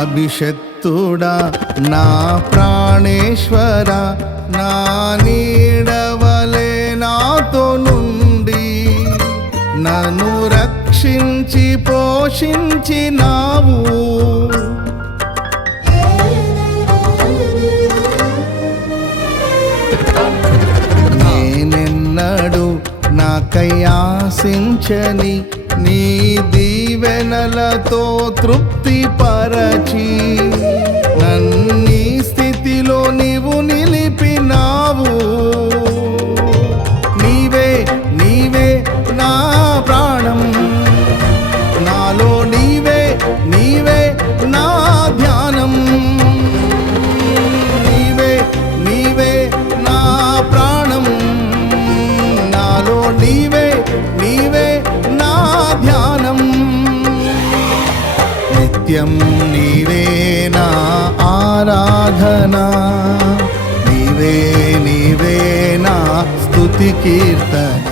అభిషక్తుడా నా ప్రాణేశ్వర, నా నీడవలే నాతో నుండి నన్ను రక్షించి పోషించినావు. నేనెన్నడు నాకై ఆశించని నీ దీవెనలతో తృప్తి పరచి నన్నీ స్థితిలో నీవు నిలిపినావు. నీవే నీవే నా ప్రాణం, నాలో నీవే నీవే నా ధ్యానం. నీవే నీవే నా ప్రాణం, నాలో నీవే నీవే నా ధ్యానం. నిత్యం నీవే నా ఆరాధన, నీవే నీవే నా స్తుతి కీర్తన.